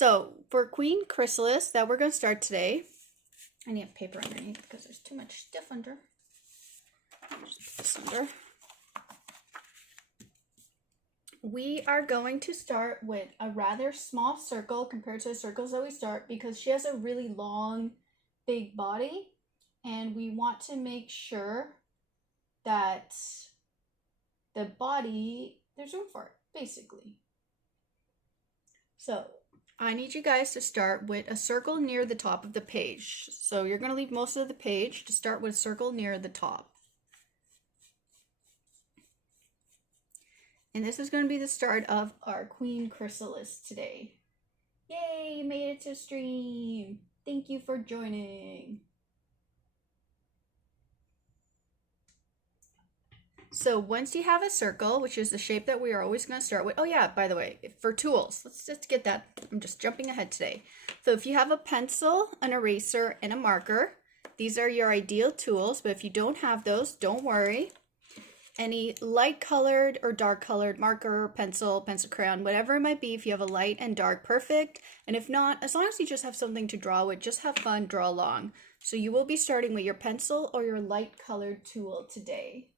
So for Queen Chrysalis that we're going to start today, I need paper underneath because there's too much stuff under. Just put this under. We are going to start with a rather small circle compared to the circles that we start because she has a really long, big body, and we want to make sure that the body, there's room for it, basically. So I need you guys to start with a circle near the top of the page. So you're going to leave most of the page to start with a circle near the top. And this is going to be the start of our Queen Chrysalis today. Yay, you made it to stream. Thank you for joining. So once you have a circle, which is the shape that we are always going to start with. Oh yeah, by the way, for tools, let's just get that. I'm just jumping ahead today. So if you have a pencil, an eraser, and a marker, these are your ideal tools. But if you don't have those, don't worry. Any light colored or dark colored marker, pencil, crayon, whatever it might be, if you have a light and dark, perfect. And if not, as long as you just have something to draw with, just have fun, draw along. So you will be starting with your pencil or your light colored tool today.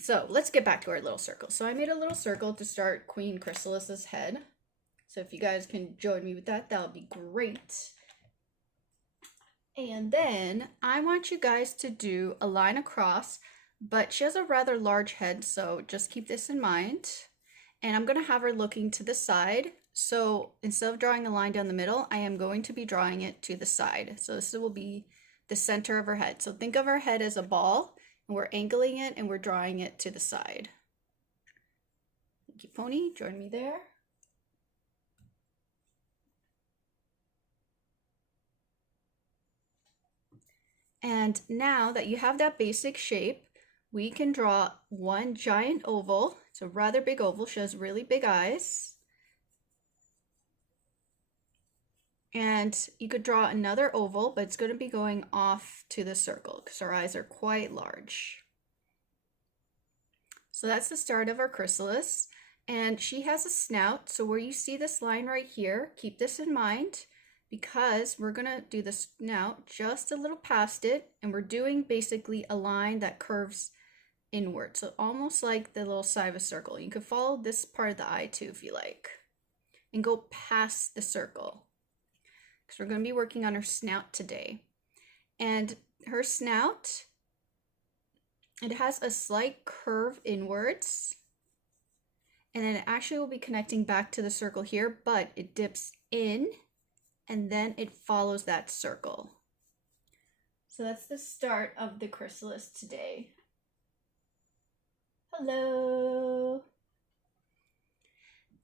So let's get back to our little circle. So I made a little circle to start Queen Chrysalis's head. So if you guys can join me with that, that would be great. And then I want you guys to do a line across, but she has a rather large head, so just keep this in mind. And I'm going to have her looking to the side. So instead of drawing a line down the middle, I am going to be drawing it to the side. So this will be the center of her head. So think of her head as a ball, and we're angling it and we're drawing it to the side. Thank you, Pony. Join me there. And now that you have that basic shape, we can draw one giant oval. It's a rather big oval. She has really big eyes. And you could draw another oval, but it's going to be going off to the circle because her eyes are quite large. So that's the start of our chrysalis. And she has a snout. So where you see this line right here, keep this in mind, because we're going to do the snout just a little past it, and we're doing basically a line that curves inward. So almost like the little side of a circle. You could follow this part of the eye too if you like, and go past the circle. Because we're going to be working on her snout today. And her snout, it has a slight curve inwards. And then it actually will be connecting back to the circle here, but it dips in and then it follows that circle. So that's the start of the chrysalis today. Hello.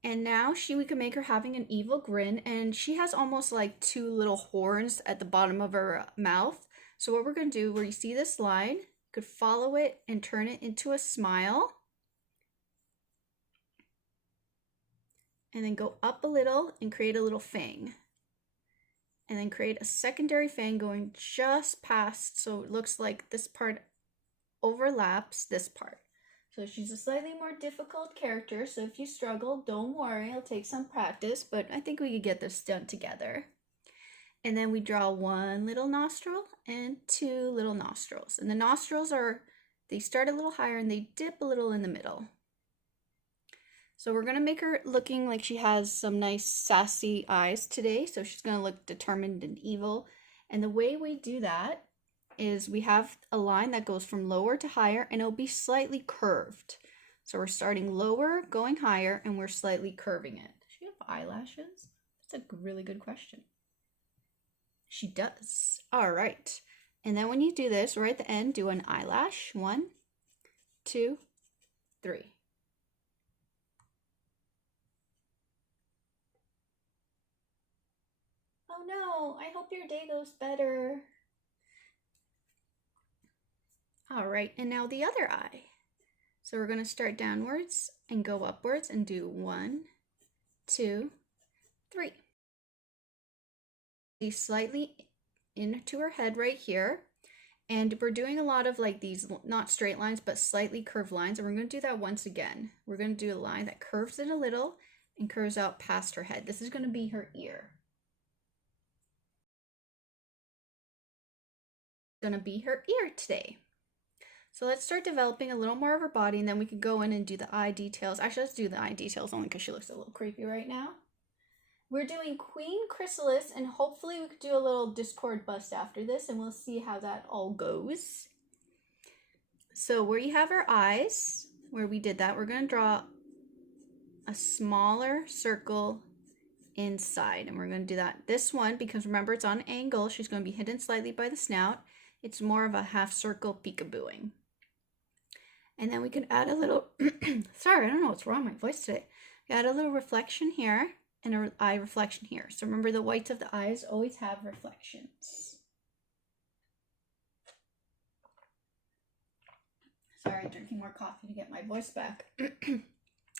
And now we can make her having an evil grin, and she has almost like two little horns at the bottom of her mouth. So what we're going to do, where you see this line, you could follow it and turn it into a smile. And then go up a little and create a little fang. And then create a secondary fang going just past, so it looks like this part overlaps this part. So she's a slightly more difficult character, so if you struggle, don't worry, it'll take some practice, but I think we could get this done together. And then we draw one little nostril and two little nostrils. And the nostrils they start a little higher and they dip a little in the middle. So we're going to make her looking like she has some nice sassy eyes today. So she's going to look determined and evil. And the way we do that is we have a line that goes from lower to higher, and it'll be slightly curved. So we're starting lower, going higher, and we're slightly curving it. Does she have eyelashes? That's a really good question. She does. All right. And then when you do this, right at the end, do an eyelash. 1, 2, 3. Oh no, I hope your day goes better. All right, and now the other eye. So we're going to start downwards and go upwards and do 1, 2, 3. Slightly into her head right here. And we're doing a lot of like these, not straight lines, but slightly curved lines. And we're going to do that once again. We're going to do a line that curves in a little and curves out past her head. This is going to be her ear. Going to be her ear today. So let's start developing a little more of her body, and then we can go in and do the eye details. Actually, let's do the eye details only because she looks a little creepy right now. We're doing Queen Chrysalis, and hopefully we could do a little Discord bust after this, and we'll see how that all goes. So where you have her eyes, where we did that, we're going to draw a smaller circle inside, and we're going to do that. This one, because remember it's on an angle, she's going to be hidden slightly by the snout. It's more of a half circle peekabooing. And then we can add a little, sorry, I don't know what's wrong with my voice today. Add a little reflection here and an eye reflection here. So remember, the whites of the eyes always have reflections. Sorry, drinking more coffee to get my voice back.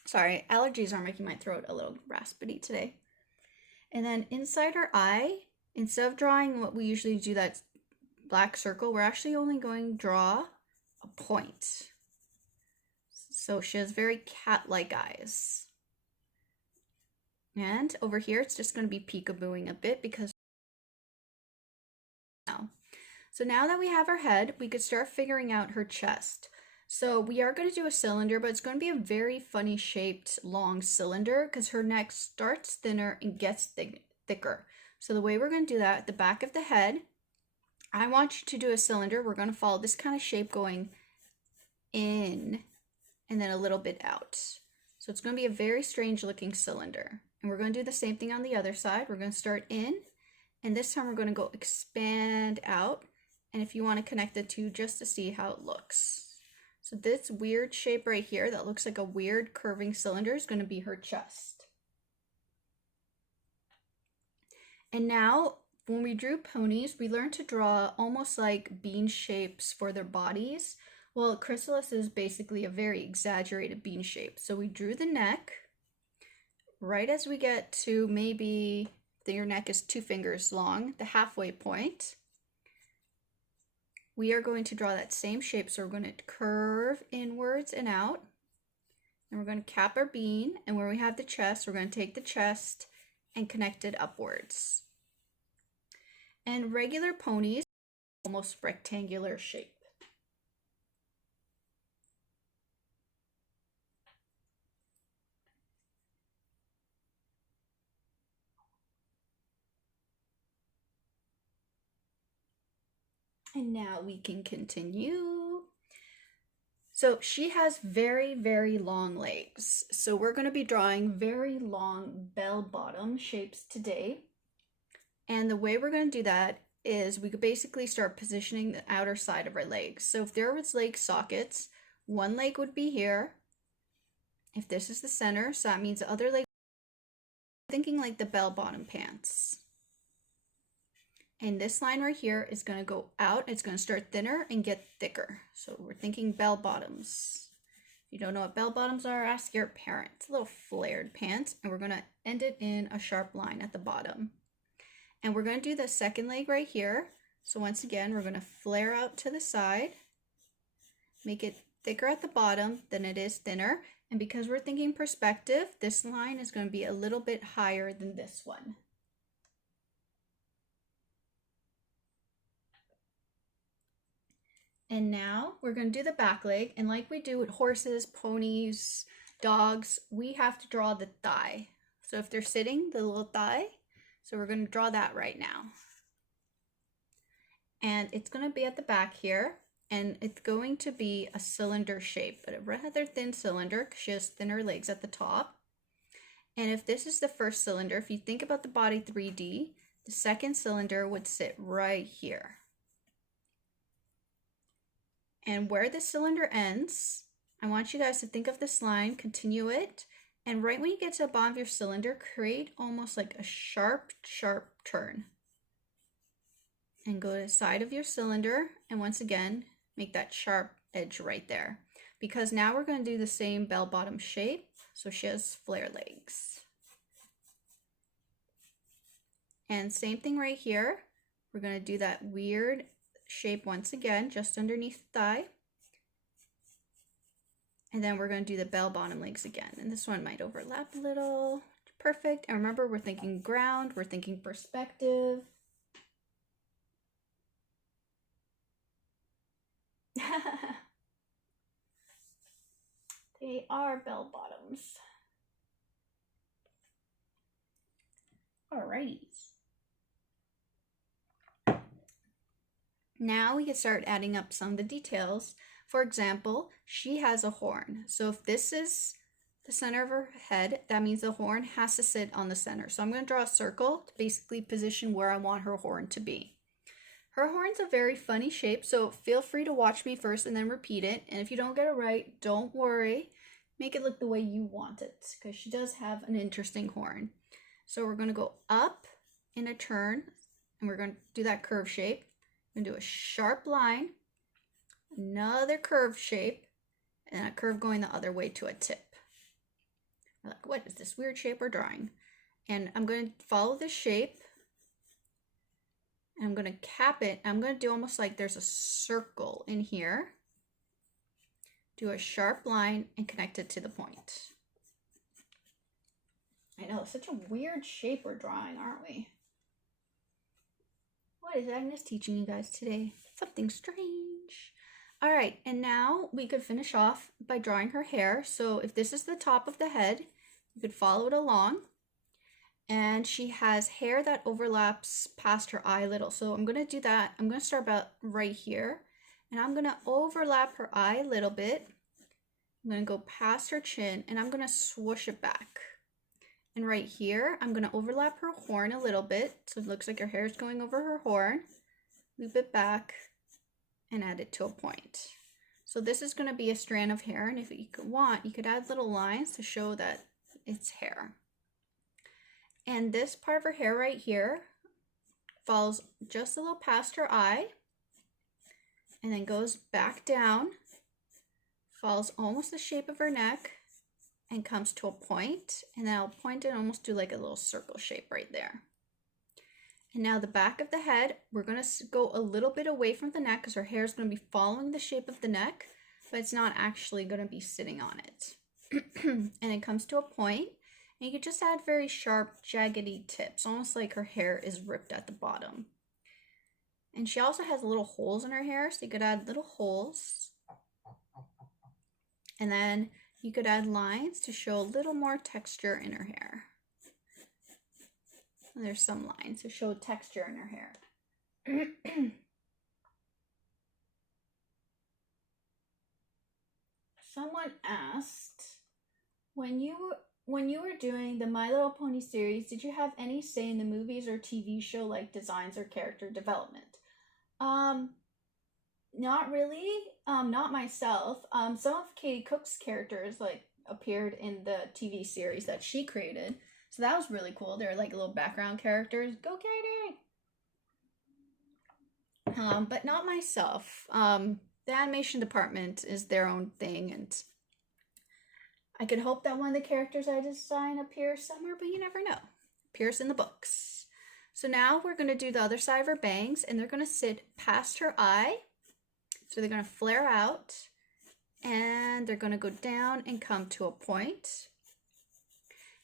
Sorry, allergies are making my throat a little raspy today. And then inside her eye, instead of drawing what we usually do, that black circle, we're actually only going to draw a point. So she has very cat-like eyes. And over here, it's just going to be peekabooing a bit because now. So now that we have her head, we could start figuring out her chest. So we are going to do a cylinder, but it's going to be a very funny shaped long cylinder because her neck starts thinner and gets thicker. So the way we're going to do that, at the back of the head, I want you to do a cylinder. We're going to follow this kind of shape going in and then a little bit out. So it's going to be a very strange looking cylinder. And we're going to do the same thing on the other side. We're going to start in, and this time we're going to go expand out. And if you want to connect the two just to see how it looks. So this weird shape right here that looks like a weird curving cylinder is going to be her chest. And now when we drew ponies, we learned to draw almost like bean shapes for their bodies. Well, Chrysalis is basically a very exaggerated bean shape. So we drew the neck right as we get to maybe your neck is 2 fingers long, the halfway point. We are going to draw that same shape. So we're going to curve inwards and out. And we're going to cap our bean. And where we have the chest, we're going to take the chest and connect it upwards. And regular ponies, almost rectangular shape. And now we can continue. So she has very, very long legs. So we're going to be drawing very long bell-bottom shapes today. And the way we're going to do that is we could basically start positioning the outer side of our legs. So if there was leg sockets, one leg would be here. If this is the center, so that means the other leg, thinking like the bell-bottom pants. And this line right here is going to go out. It's going to start thinner and get thicker. So we're thinking bell bottoms. If you don't know what bell bottoms are, ask your parents. Little flared pants. And we're going to end it in a sharp line at the bottom. And we're going to do the second leg right here. So once again, we're going to flare out to the side. Make it thicker at the bottom than it is thinner. And because we're thinking perspective, this line is going to be a little bit higher than this one. And now we're going to do the back leg, and like we do with horses, ponies, dogs, we have to draw the thigh. So if they're sitting, the little thigh, so we're going to draw that right now. And it's going to be at the back here, and it's going to be a cylinder shape, but a rather thin cylinder because she has thinner legs at the top. And if this is the first cylinder, if you think about the body 3D, the second cylinder would sit right here. And where the cylinder ends, I want you guys to think of this line, continue it, and right when you get to the bottom of your cylinder, create almost like a sharp, sharp turn. And go to the side of your cylinder, and once again, make that sharp edge right there. Because now we're going to do the same bell-bottom shape, so she has flare legs. And same thing right here, we're going to do that weird shape once again, just underneath the thigh. And then we're going to do the bell bottom legs again. And this one might overlap a little. Perfect. And remember, we're thinking ground, we're thinking perspective. They are bell bottoms. Alrighty. Now we can start adding up some of the details. For example, she has a horn. So if this is the center of her head, that means the horn has to sit on the center. So I'm going to draw a circle to basically position where I want her horn to be. Her horn's a very funny shape, so feel free to watch me first and then repeat it. And if you don't get it right, don't worry. Make it look the way you want it, because she does have an interesting horn. So we're going to go up in a turn, and we're going to do that curve shape. We're going to do a sharp line, another curve shape, and a curve going the other way to a tip. We're like, what is this weird shape we're drawing? And I'm going to follow this shape. And I'm going to cap it. I'm going to do almost like there's a circle in here. Do a sharp line and connect it to the point. I know, such a weird shape we're drawing, aren't we? What is Agnes teaching you guys today? Something strange. All right, and now we could finish off by drawing her hair. So if this is the top of the head, you could follow it along. And she has hair that overlaps past her eye a little. So I'm going to do that. I'm going to start about right here. And I'm going to overlap her eye a little bit. I'm going to go past her chin and I'm going to swoosh it back. And right here, I'm going to overlap her horn a little bit. So it looks like her hair is going over her horn. Loop it back and add it to a point. So this is going to be a strand of hair. And if you want, you could add little lines to show that it's hair. And this part of her hair right here falls just a little past her eye and then goes back down, follows almost the shape of her neck and comes to a point. And then I'll point it and almost do like a little circle shape right there. And now the back of the head, we're going to go a little bit away from the neck because her hair is going to be following the shape of the neck, but it's not actually going to be sitting on it. And it comes to a point. And you could just add very sharp, jaggedy tips, almost like her hair is ripped at the bottom. And she also has little holes in her hair, so you could add little holes. And then you could add lines to show a little more texture in her hair. And there's some lines to show texture in her hair. Someone asked, when you were doing the My Little Pony series, did you have any say in the movies or TV show like designs or character development? Not really. Not myself. Some of Katie Cook's characters like appeared in the TV series that she created. So that was really cool. They're like little background characters. Go Katie! But not myself. The animation department is their own thing, and I could hope that one of the characters I design appears somewhere, but you never know. Appears in the books. So now we're going to do the other side of her bangs, and they're going to sit past her eye. So they're going to flare out, and they're going to go down and come to a point.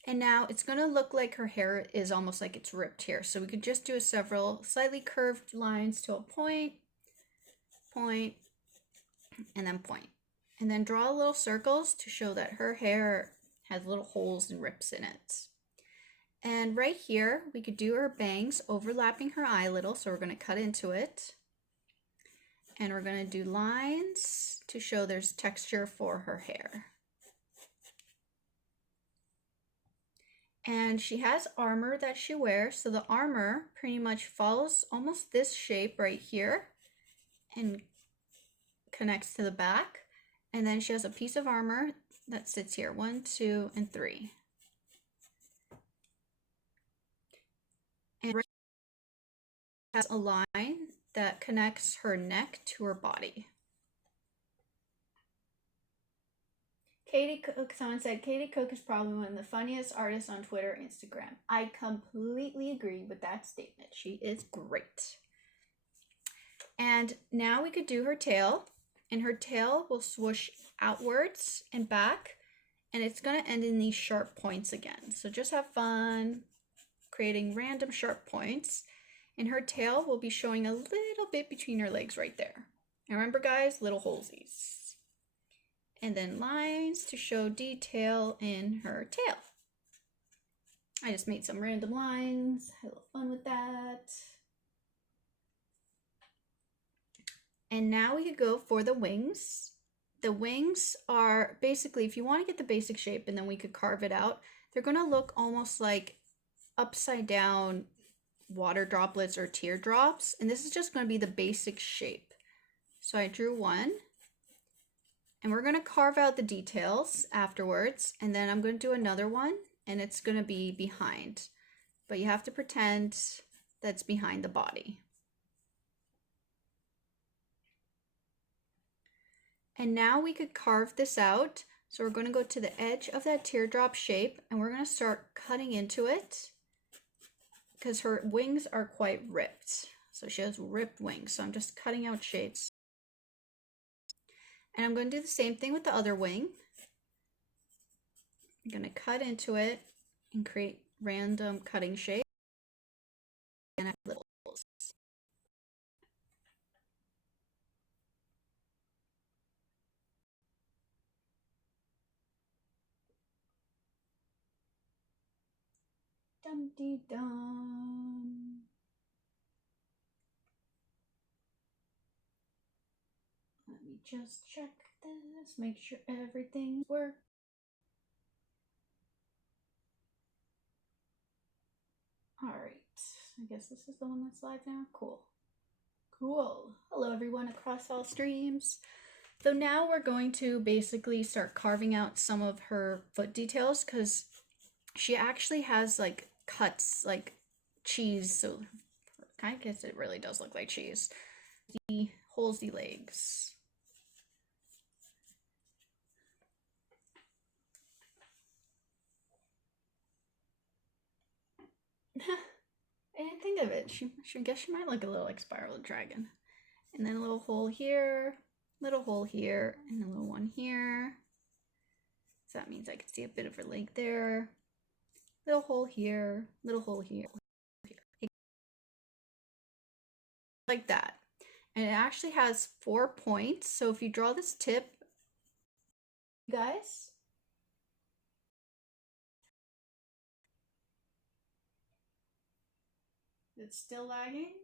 And now it's going to look like her hair is almost like it's ripped here. So we could just do several slightly curved lines to a point, point, and then point. And then draw little circles to show that her hair has little holes and rips in it. And right here, we could do her bangs overlapping her eye a little. So we're going to cut into it. And we're going to do lines to show there's texture for her hair. And she has armor that she wears. So the armor pretty much follows almost this shape right here and connects to the back. And then she has a piece of armor that sits here, 1, 2, and 3. And has a line that connects her neck to her body. Katie Cook, someone said, Katie Cook is probably one of the funniest artists on Twitter and Instagram. I completely agree with that statement. She is great. And now we could do her tail. and her tail will swoosh outwards and back, and it's going to end in these sharp points again. So just have fun creating random sharp points, and her tail will be showing a little bit between her legs right there. And remember guys, little holesies. And then lines to show detail in her tail. I just made some random lines, had a little fun with that. And now we could go for the wings. The wings are basically, if you want to get the basic shape and then we could carve it out, they're going to look almost like upside down water droplets or teardrops. And this is just going to be the basic shape. So I drew one. And we're going to carve out the details afterwards. And then I'm going to do another one. And it's going to be behind. But you have to pretend that's behind the body. And now we could carve this out. So we're going to go to the edge of that teardrop shape. And we're going to start cutting into it. Because her wings are quite ripped. So she has ripped wings. So I'm just cutting out shapes. And I'm going to do the same thing with the other wing. I'm going to cut into it and create random cutting shapes. And I have little holes. Dum-dee-dum. Let me just check this, make sure everything works. Alright, I guess this is the one that's live now. Cool. Cool. Hello everyone across all streams. So now we're going to basically start carving out some of her foot details because she actually has like cuts like cheese, so I guess it really does look like cheese. The holesy legs. I didn't think of it. I guess she might look a little like Spiral Dragon. And then a little hole here, and a little one here. So that means I can see a bit of her leg there. Little hole here, little hole here. Like that. And it actually has 4 points. So if you draw this tip, guys, it's still lagging.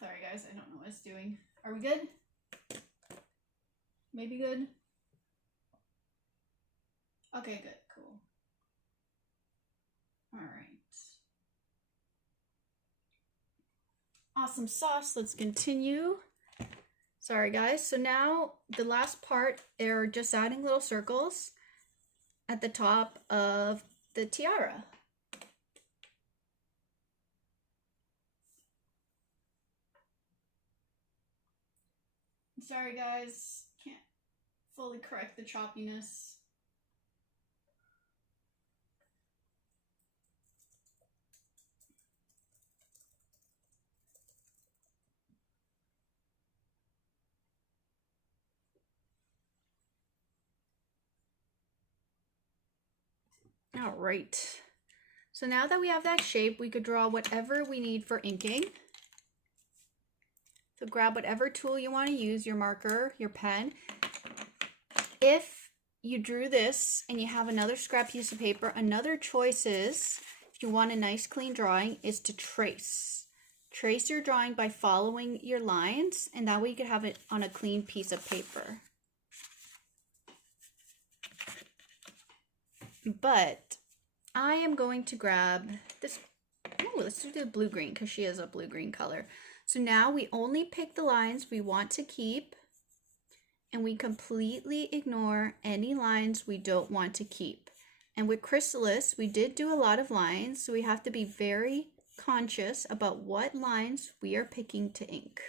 Sorry guys, I don't know what it's doing. Are we good? Maybe good? Okay, good, cool. Alright. Awesome sauce, let's continue. Sorry guys, so now the last part, they're just adding little circles at the top of the tiara. Sorry guys, can't fully correct the choppiness. All right, so now that we have that shape, we could draw whatever we need for inking. So grab whatever tool you want to use, your marker, your pen. If you drew this and you have another scrap piece of paper, another choice is, if you want a nice clean drawing, is to trace. Trace your drawing by following your lines, and that way you could have it on a clean piece of paper. But I am going to grab this. Oh, let's do the blue-green because she is a blue-green color. So now we only pick the lines we want to keep, and we completely ignore any lines we don't want to keep. And with Chrysalis, we did do a lot of lines, so we have to be very conscious about what lines we are picking to ink.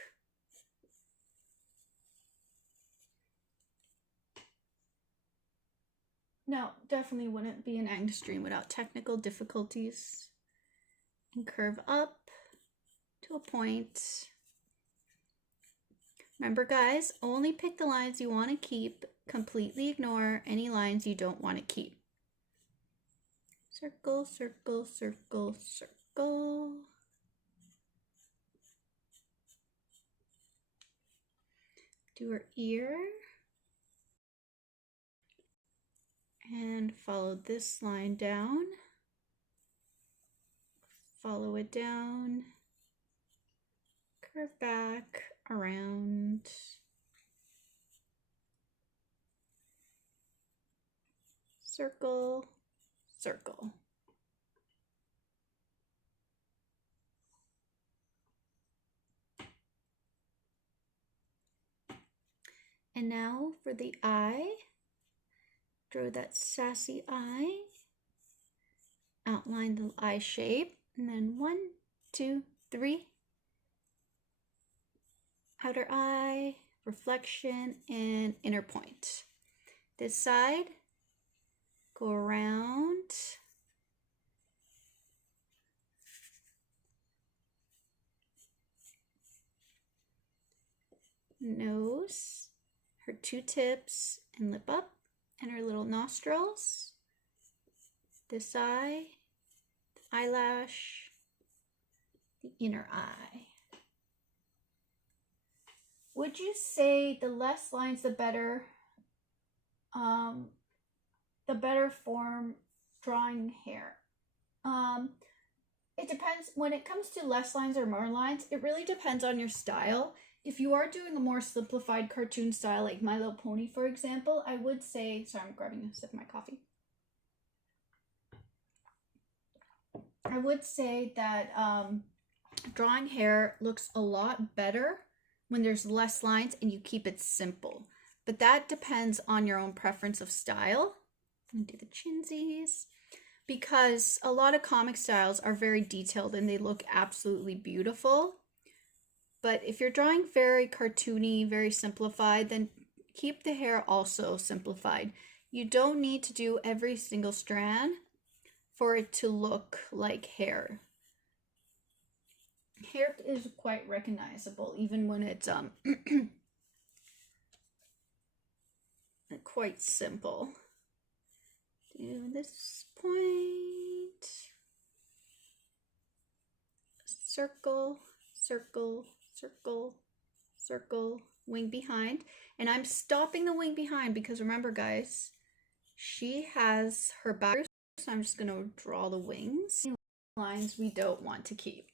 No, definitely wouldn't be an Agnes dream without technical difficulties. And curve up to a point. Remember guys, only pick the lines you want to keep. Completely ignore any lines you don't want to keep. Circle, circle, circle, circle. Do her ear. And follow this line down. Follow it down. Curve back, around. Circle, circle. And now for the eye, draw that sassy eye, outline the eye shape, and then 1, 2, 3, outer eye, reflection, and inner point. This side, go around, nose, her 2 tips, and lip up, and her little nostrils. This eye, the eyelash, the inner eye. Would you say the less lines, the better? The better form drawing hair. It depends. When it comes to less lines or more lines, it really depends on your style. If you are doing a more simplified cartoon style, like My Little Pony, for example, I would say, sorry, I'm grabbing a sip of my coffee. I would say that drawing hair looks a lot better when there's less lines and you keep it simple. But that depends on your own preference of style. I'm gonna do the chinsies. Because a lot of comic styles are very detailed and they look absolutely beautiful. But if you're drawing very cartoony, very simplified, then keep the hair also simplified. You don't need to do every single strand for it to look like hair. Hair is quite recognizable even when it's quite simple. Do this point, circle, circle, circle, circle, wing behind. And I'm stopping the wing behind because remember guys, she has her back, so I'm just going to draw the wings. Lines we don't want to keep.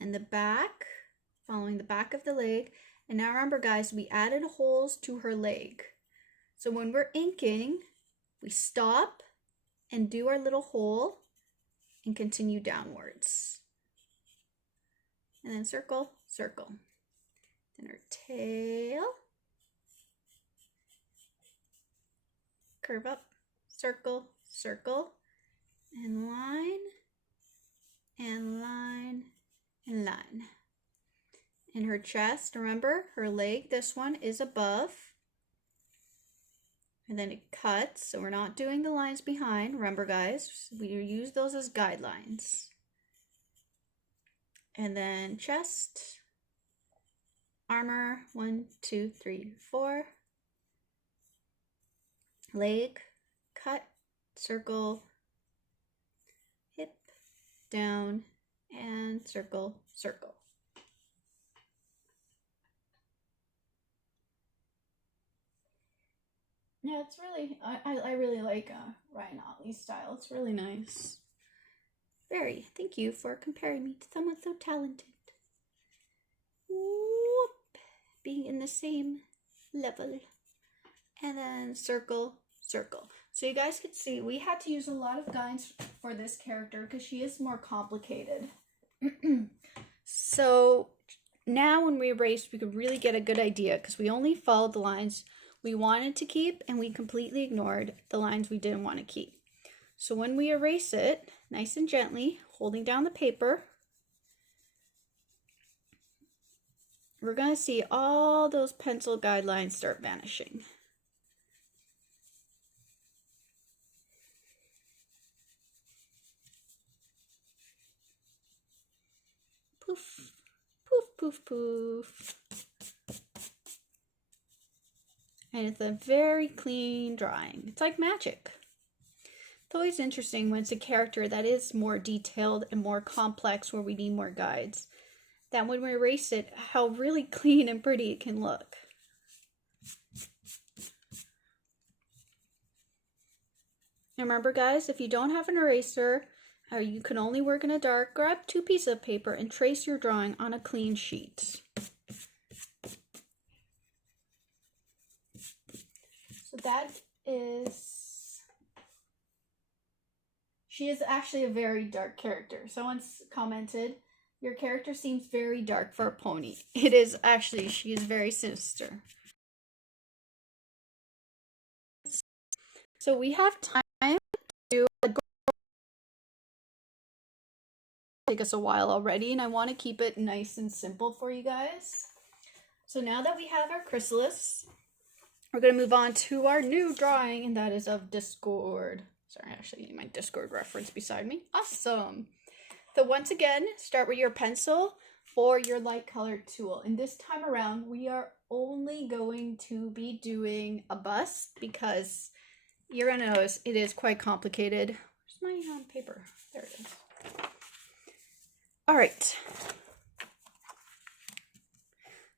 And the back, following the back of the leg. And now remember guys, we added holes to her leg. So when we're inking, we stop and do our little hole and continue downwards. And then circle, circle. Then her tail. Curve up, circle, circle. And line, and line, and line. And her chest, remember, her leg, this one is above. And then it cuts, so we're not doing the lines behind. Remember guys, we use those as guidelines. And then chest, armor, 1, 2, 3, 4. Leg, cut, circle, hip, down, and circle, circle. Yeah, it's really, I really like Ryan Otley's style. It's really nice. Very. Thank you for comparing me to someone so talented. Whoop. Being in the same level. And then circle, circle. So you guys could see we had to use a lot of guides for this character because she is more complicated. So now when we erased, we could really get a good idea because we only followed the lines we wanted to keep and we completely ignored the lines we didn't want to keep. So when we erase it, nice and gently, holding down the paper, we're going to see all those pencil guidelines start vanishing. Poof, poof, poof, poof. And it's a very clean drawing. It's like magic. It's always interesting when it's a character that is more detailed and more complex where we need more guides. That when we erase it, how really clean and pretty it can look. And remember guys, if you don't have an eraser, or you can only work in the dark, grab 2 pieces of paper and trace your drawing on a clean sheet. So that is... She is actually a very dark character. Someone's commented, your character seems very dark for a pony. It is actually, she is very sinister. So we have time to do a... Take us a while already, and I want to keep it nice and simple for you guys. So now that we have our chrysalis, we're going to move on to our new drawing, and that is of Discord. Sorry, I actually need my Discord reference beside me. Awesome. So once again, start with your pencil or your light colored tool. And this time around, we are only going to be doing a bust because you're going to notice it is quite complicated. Where's my paper? There it is. All right.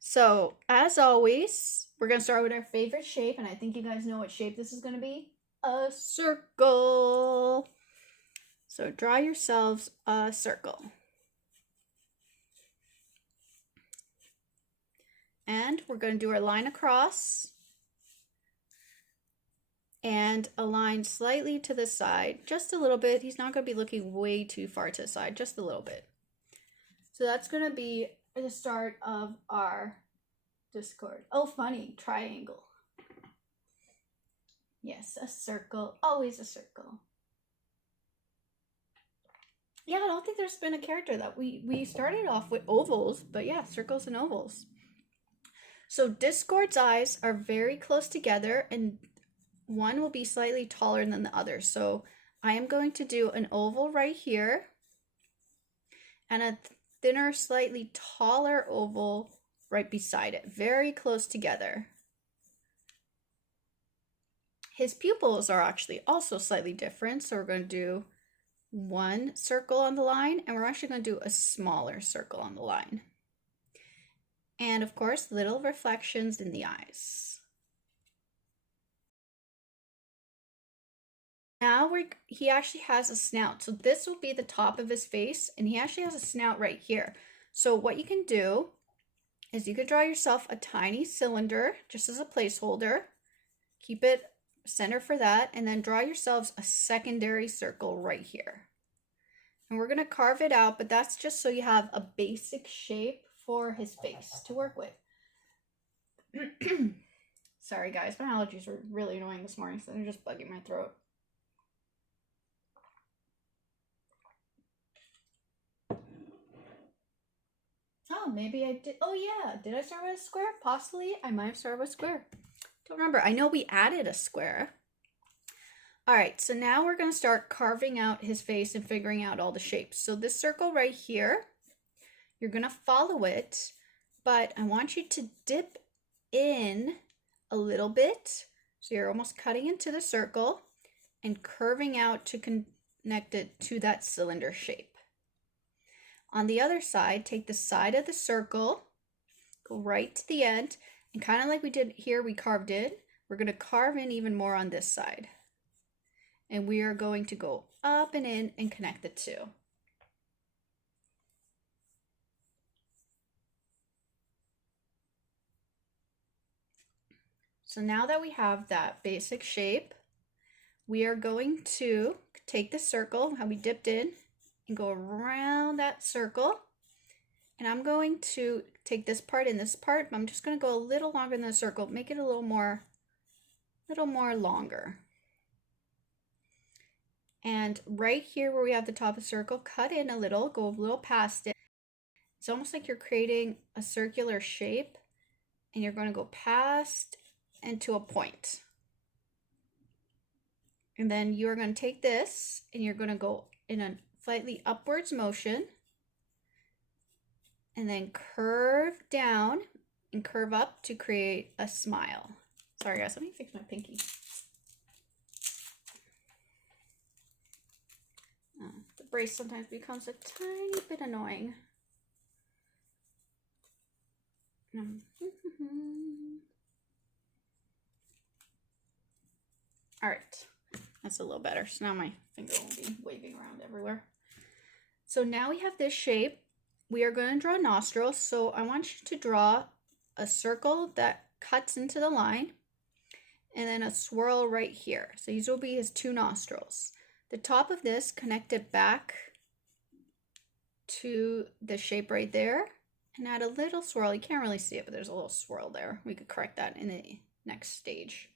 So, as always, we're going to start with our favorite shape, and I think you guys know what shape this is going to be. A circle. So, draw yourselves a circle. And we're going to do our line across and a line slightly to the side, just a little bit. He's not going to be looking way too far to the side, just a little bit. So that's going to be the start of our Discord. Oh, funny, triangle. Yes, a circle, always a circle. Yeah, I don't think there's been a character that we started off with ovals, but yeah, circles and ovals. So Discord's eyes are very close together, and one will be slightly taller than the other. So I am going to do an oval right here and a thinner, slightly taller oval right beside it, very close together. His pupils are actually also slightly different, so we're going to do one circle on the line, and we're actually going to do a smaller circle on the line. And of course, little reflections in the eyes. Now he actually has a snout. So this will be the top of his face, and he actually has a snout right here. So what you can do is you could draw yourself a tiny cylinder just as a placeholder. Keep it center for that, and then draw yourselves a secondary circle right here. And we're going to carve it out, but that's just so you have a basic shape for his face to work with. Sorry guys, my allergies were really annoying this morning, so they're just bugging my throat. Oh, maybe I did. Oh yeah, did I start with a square? Possibly, I might have started with a square. Don't remember. I know we added a square. All right, so now we're going to start carving out his face and figuring out all the shapes. So this circle right here, you're going to follow it, but I want you to dip in a little bit. So you're almost cutting into the circle and curving out to connect it to that cylinder shape. On the other side, take the side of the circle, go right to the end, and kind of like we did here, we carved in, we're going to carve in even more on this side. And we are going to go up and in and connect the two. So now that we have that basic shape, we are going to take the circle, how we dipped in, and go around that circle. And I'm going to take this part and this part, but I'm just going to go a little longer than the circle, make it a little more longer. And right here where we have the top of the circle, cut in a little, go a little past it. It's almost like you're creating a circular shape, and you're going to go past and to a point. And then you're going to take this and you're going to go in a slightly upwards motion and then curve down and curve up to create a smile. Sorry guys, let me fix my pinky. The brace sometimes becomes a tiny bit annoying. All right, that's a little better. So now my finger won't be waving around everywhere. So now we have this shape. We are going to draw nostrils. So I want you to draw a circle that cuts into the line and then a swirl right here. So these will be his two nostrils. The top of this connected back to the shape right there and add a little swirl. You can't really see it, but there's a little swirl there. We could correct that in the next stage.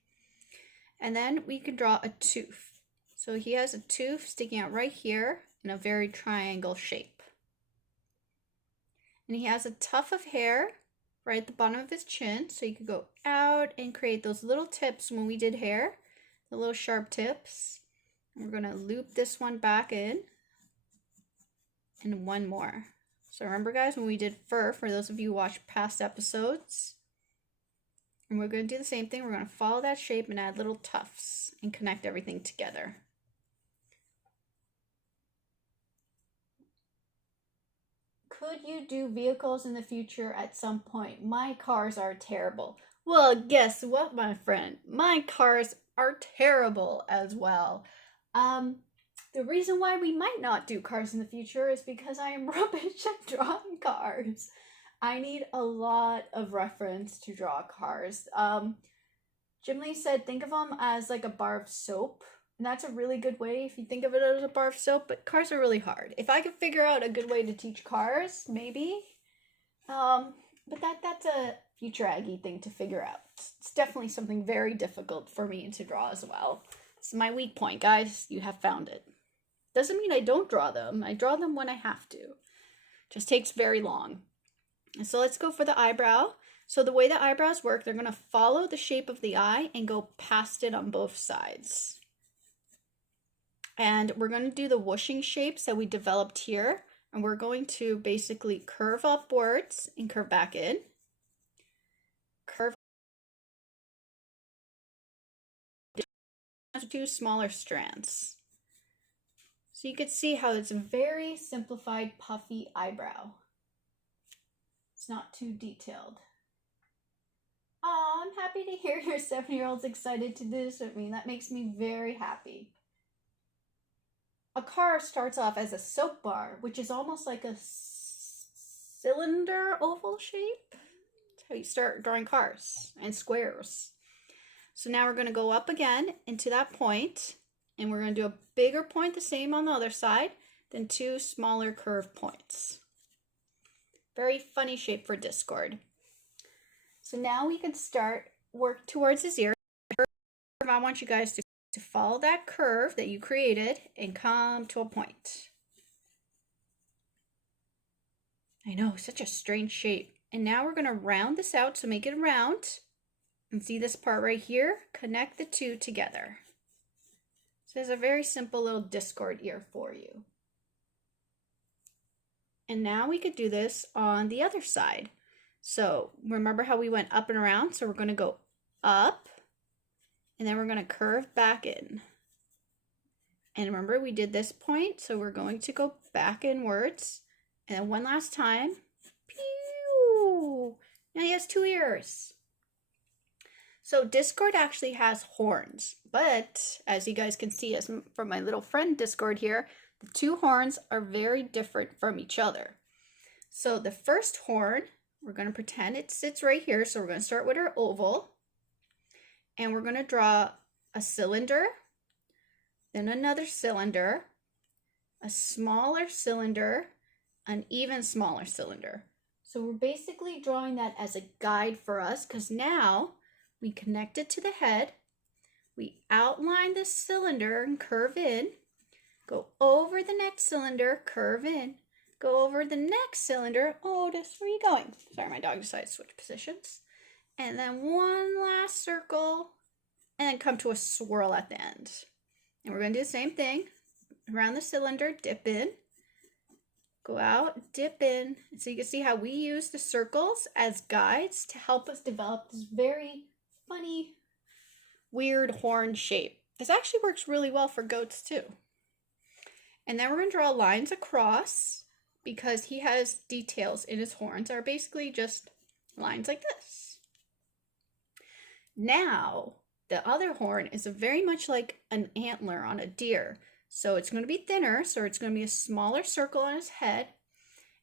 And then we can draw a tooth. So he has a tooth sticking out right here in a very triangle shape. And he has a tuft of hair right at the bottom of his chin. So you could go out and create those little tips when we did hair, the little sharp tips. And we're going to loop this one back in and one more. So remember guys, when we did fur, for those of you who watched past episodes, and we're going to do the same thing. We're going to follow that shape and add little tufts and connect everything together. Could you do vehicles in the future at some point? My cars are terrible. Well, guess what, my friend? My cars are terrible as well. The reason why we might not do cars in the future is because I am rubbish at drawing cars. I need a lot of reference to draw cars. Jim Lee said think of them as like a bar of soap. And that's a really good way if you think of it as a bar of soap. But cars are really hard. If I could figure out a good way to teach cars, maybe. But that's a future Aggie thing to figure out. It's definitely something very difficult for me to draw as well. It's my weak point, guys. You have found it. Doesn't mean I don't draw them. I draw them when I have to. Just takes very long. And so let's go for the eyebrow. So the way the eyebrows work, they're going to follow the shape of the eye and go past it on both sides. And we're going to do the whooshing shapes that we developed here. And we're going to basically curve upwards and curve back in. Curve. Two smaller strands. So you could see how it's a very simplified puffy eyebrow. It's not too detailed. Oh, I'm happy to hear your 7-year-old's excited to do this with me. That makes me very happy. A car starts off as a soap bar, which is almost like a cylinder oval shape. That's how you start drawing cars and squares. So now we're going to go up again into that point, and we're going to do a bigger point the same on the other side, then two smaller curved points. Very funny shape for Discord. So now we can start work towards his ear. I want you guys to follow that curve that you created and come to a point. I know, such a strange shape. And now we're going to round this out, so make it round. And see this part right here? Connect the two together. So there's a very simple little Discord ear for you. And now we could do this on the other side. So remember how we went up and around? So we're going to go up, and then we're going to curve back in. And remember we did this point, so we're going to go back inwards. And then one last time. Pew! Now he has two ears. So Discord actually has horns, but as you guys can see from my little friend Discord here, the two horns are very different from each other. So the first horn, we're going to pretend it sits right here. So we're going to start with our oval, and we're going to draw a cylinder, then another cylinder, a smaller cylinder, an even smaller cylinder. So we're basically drawing that as a guide for us, because now we connect it to the head, we outline the cylinder and curve in, go over the next cylinder, curve in, go over the next cylinder. Otis, where are you going? Sorry, my dog decided to switch positions. And then one last circle, and then come to a swirl at the end. And we're going to do the same thing around the cylinder, dip in, Go out, dip in. So you can see how we use the circles as guides to help us develop this very funny, weird horn shape. This actually works really well for goats too. And then we're going to draw lines across because he has details in his horns are basically just lines like this. Now, the other horn is very much like an antler on a deer. So it's going to be thinner, so it's going to be a smaller circle on his head.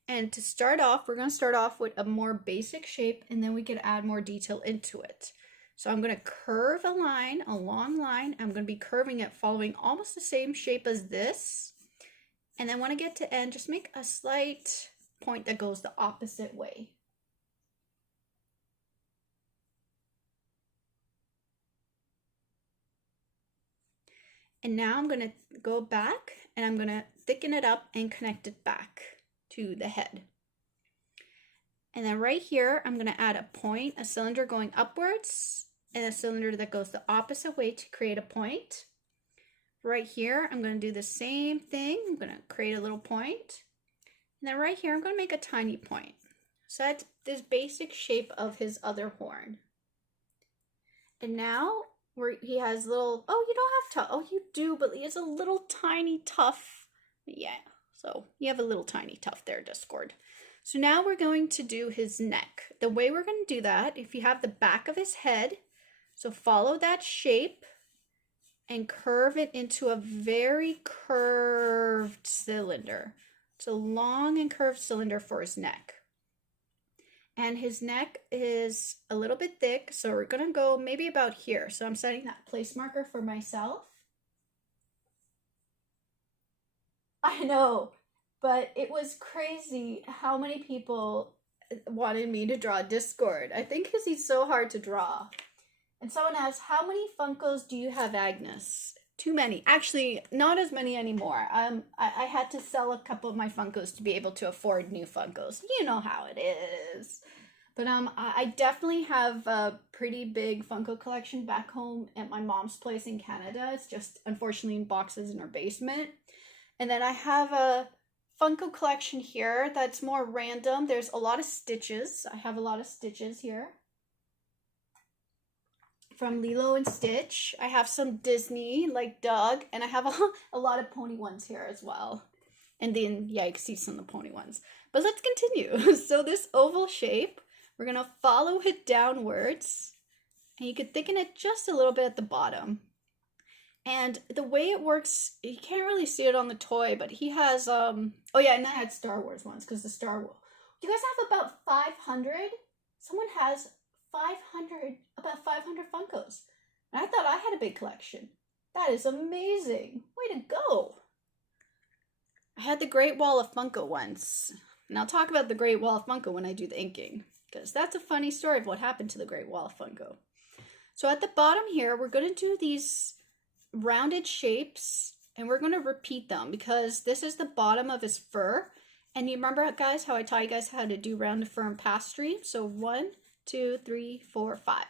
And to start off, we're going to start off with a more basic shape, and then we can add more detail into it. So I'm going to curve a line, a long line. I'm going to be curving it following almost the same shape as this. And then when I get to end, just make a slight point that goes the opposite way. And now I'm going to go back and I'm going to thicken it up and connect it back to the head. And then right here, I'm going to add a point, a cylinder going upwards, and a cylinder that goes the opposite way to create a point. Right here, I'm going to do the same thing. I'm going to create a little point. And then right here, I'm going to make a tiny point. So that's this basic shape of his other horn. And now where he has little, oh, you don't have to, oh, you do, but he has a little tiny tuft. Yeah, so you have a little tiny tuft there, Discord. So now we're going to do his neck. The way we're going to do that, if you have the back of his head, so follow that shape and curve it into a very curved cylinder. It's a long and curved cylinder for his neck. And his neck is a little bit thick, so we're gonna go maybe about here. So I'm setting that place marker for myself. I know, but it was crazy how many people wanted me to draw Discord. I think because he's so hard to draw. And someone asked, how many Funkos do you have, Agnes? Too many. Actually, not as many anymore. I had to sell a couple of my Funkos to be able to afford new Funkos. You know how it is. But I definitely have a pretty big Funko collection back home at my mom's place in Canada. It's just unfortunately in boxes in her basement. And then I have a Funko collection here that's more random. There's a lot of Stitches. I have a lot of Stitches here from Lilo and Stitch. I have some Disney, like Doug, and I have a lot of pony ones here as well. And then, yeah, you can see some of the pony ones. But let's continue. So this oval shape, we're going to follow it downwards. And you can thicken it just a little bit at the bottom. And the way it works, you can't really see it on the toy, but he has, oh yeah, and I had Star Wars ones, because the Star Wars. You guys have about 500? Someone has 500, about 500 Funkos. And I thought I had a big collection. That is amazing. Way to go. I had the Great Wall of Funko once. And I'll talk about the Great Wall of Funko when I do the inking, because that's a funny story of what happened to the Great Wall of Funko. So at the bottom here, we're going to do these rounded shapes, and we're going to repeat them because this is the bottom of his fur. And you remember, guys, how I taught you guys how to do round fur and pastry? So 1, 2, 3, 4, 5.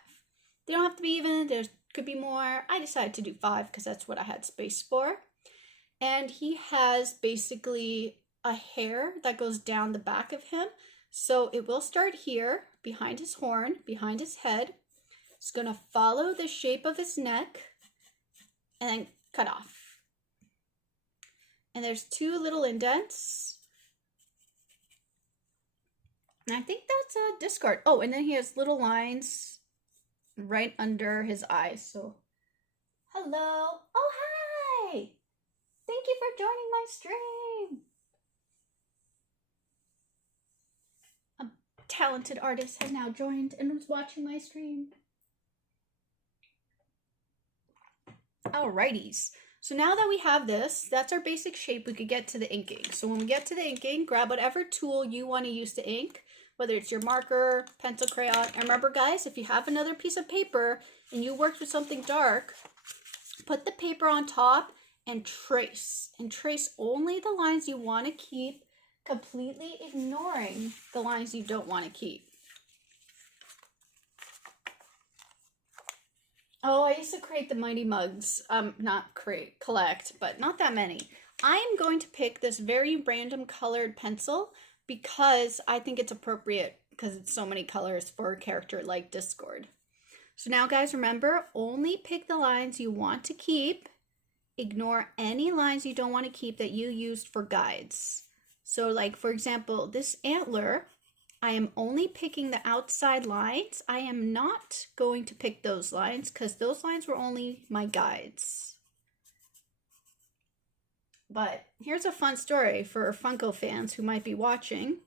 They don't have to be even. There could be more. I decided to do 5 because that's what I had space for. And he has basically a hair that goes down the back of him. So it will start here, behind his horn, behind his head. It's going to follow the shape of his neck and then cut off. And there's 2 little indents. And I think that's a discard. Oh, and then he has little lines right under his eyes. So, hello. Oh, hi. Thank you for joining my stream. A talented artist has now joined and was watching my stream. Alrighties. So now that we have this, that's our basic shape. We could get to the inking. So when we get to the inking, grab whatever tool you want to use to ink, whether it's your marker, pencil, crayon. And remember, guys, if you have another piece of paper and you worked with something dark, put the paper on top and trace. And trace only the lines you want to keep, completely ignoring the lines you don't want to keep. Oh, I used to create the Mighty Mugs. Not create, collect, but not that many. I am going to pick this very random colored pencil because I think it's appropriate because it's so many colors for a character like Discord. So now guys, remember, only pick the lines you want to keep. Ignore any lines you don't want to keep that you used for guides. So like, for example, this antler, I am only picking the outside lines. I am not going to pick those lines because those lines were only my guides. But here's a fun story for Funko fans who might be watching.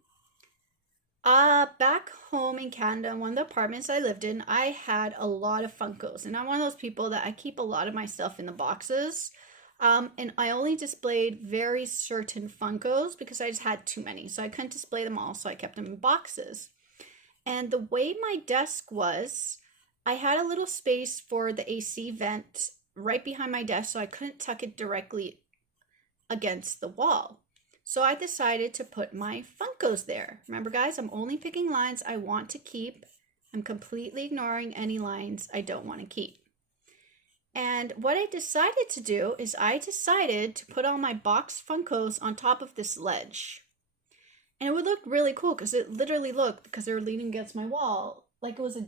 Back home in Canada, in one of the apartments I lived in, I had a lot of Funkos. And I'm one of those people that I keep a lot of my stuff in the boxes. And I only displayed very certain Funkos because I just had too many. So I couldn't display them all, so I kept them in boxes. And the way my desk was, I had a little space for the AC vent right behind my desk, so I couldn't tuck it directly against the wall. So I decided to put my Funkos there. Remember guys, I'm only picking lines I want to keep. I'm completely ignoring any lines I don't want to keep. And what I decided to do is I decided to put all my box Funkos on top of this ledge. And it would look really cool because it literally looked, because they were leaning against my wall, like it was a...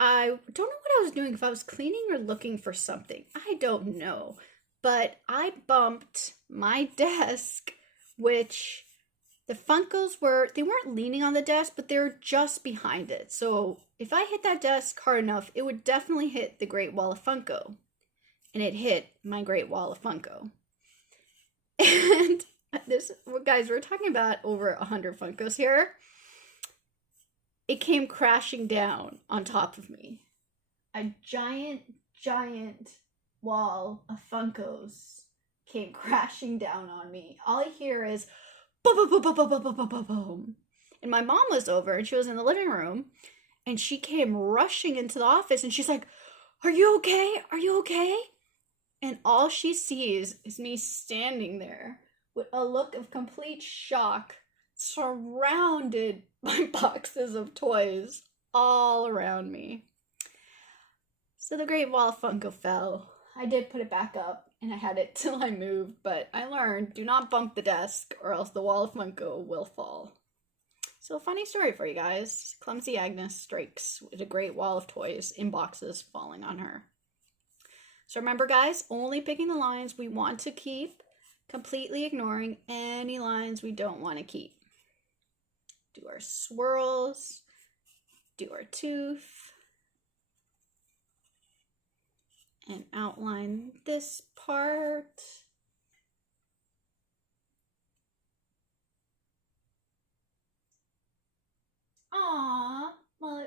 I don't know what I was doing, if I was cleaning or looking for something. I don't know. But I bumped my desk, which the Funkos they weren't leaning on the desk, but they were just behind it. So if I hit that desk hard enough, it would definitely hit the Great Wall of Funko. And it hit my Great Wall of Funko. And this, guys, we're talking about over 100 Funkos here. It came crashing down on top of me. A giant wall of Funkos came crashing down on me. All I hear is boom, boom, boom, boom, boom, boom, boom, boom, boom. And my mom was over and she was in the living room and she came rushing into the office and she's like, "Are you okay? Are you okay?" And all she sees is me standing there with a look of complete shock, surrounded by boxes of toys all around me. So the Great Wall of Funko fell. I did put it back up and I had it till I moved, but I learned, do not bump the desk or else the Wall of Funko will fall. So funny story for you guys. Clumsy Agnes strikes with a great wall of toys in boxes falling on her. So remember guys, only picking the lines we want to keep, completely ignoring any lines we don't want to keep. Do our swirls, do our tooth, and outline this part. Aww, well,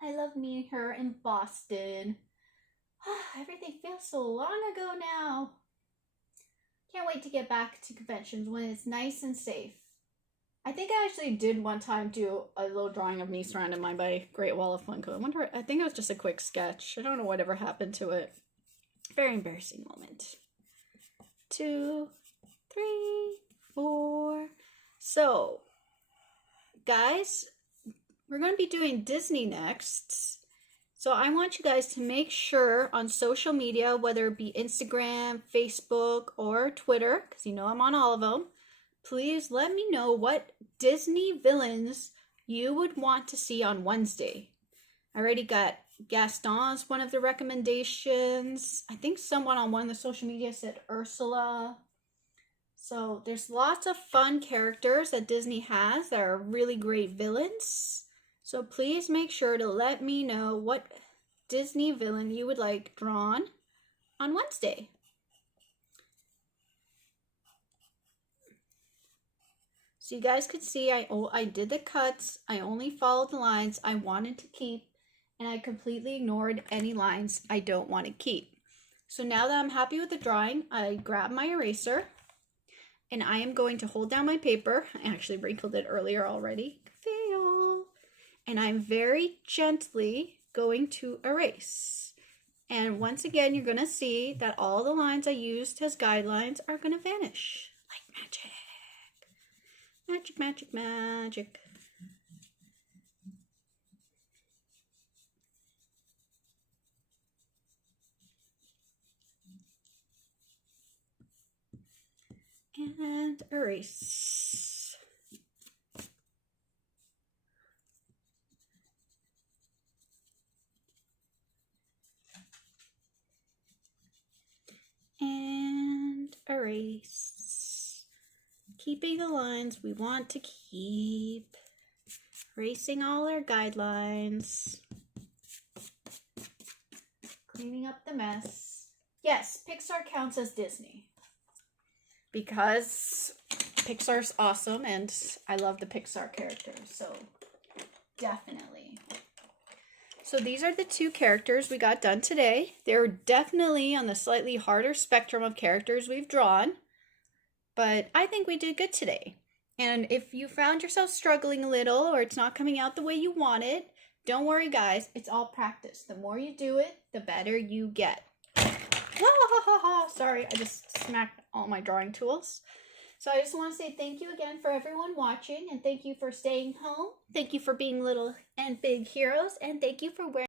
I love meeting her in Boston. Everything feels so long ago now. Can't wait to get back to conventions when it's nice and safe. I think I actually did one time do a little drawing of me surrounded by my Great Wall of Funko. I think it was just a quick sketch. I don't know whatever happened to it. Very embarrassing moment. 2, 3, 4. So, guys, we're going to be doing Disney next. So I want you guys to make sure on social media, whether it be Instagram, Facebook, or Twitter, because you know I'm on all of them, please let me know what Disney villains you would want to see on Wednesday. I already got Gaston's one of the recommendations. I think someone on one of the social media said Ursula. So there's lots of fun characters that Disney has that are really great villains. So please make sure to let me know what Disney villain you would like drawn on Wednesday. So you guys could see I did the cuts. I only followed the lines I wanted to keep, and I completely ignored any lines I don't want to keep. So now that I'm happy with the drawing, I grab my eraser and I am going to hold down my paper. I actually wrinkled it earlier already. Fail. And I'm very gently going to erase. And once again, you're going to see that all the lines I used as guidelines are going to vanish like magic. Magic, magic, magic. And erase. And erase. Keeping the lines we want to keep. Erasing all our guidelines. Cleaning up the mess. Yes, Pixar counts as Disney. Because Pixar's awesome and I love the Pixar characters, so definitely. So these are the 2 characters we got done today. They're definitely on the slightly harder spectrum of characters we've drawn, but I think we did good today. And if you found yourself struggling a little or it's not coming out the way you want it, don't worry guys, it's all practice. The more you do it, the better you get. Sorry, I just smacked all my drawing tools. So I just want to say thank you again for everyone watching, and thank you for staying home. Thank you for being little and big heroes, and thank you for wearing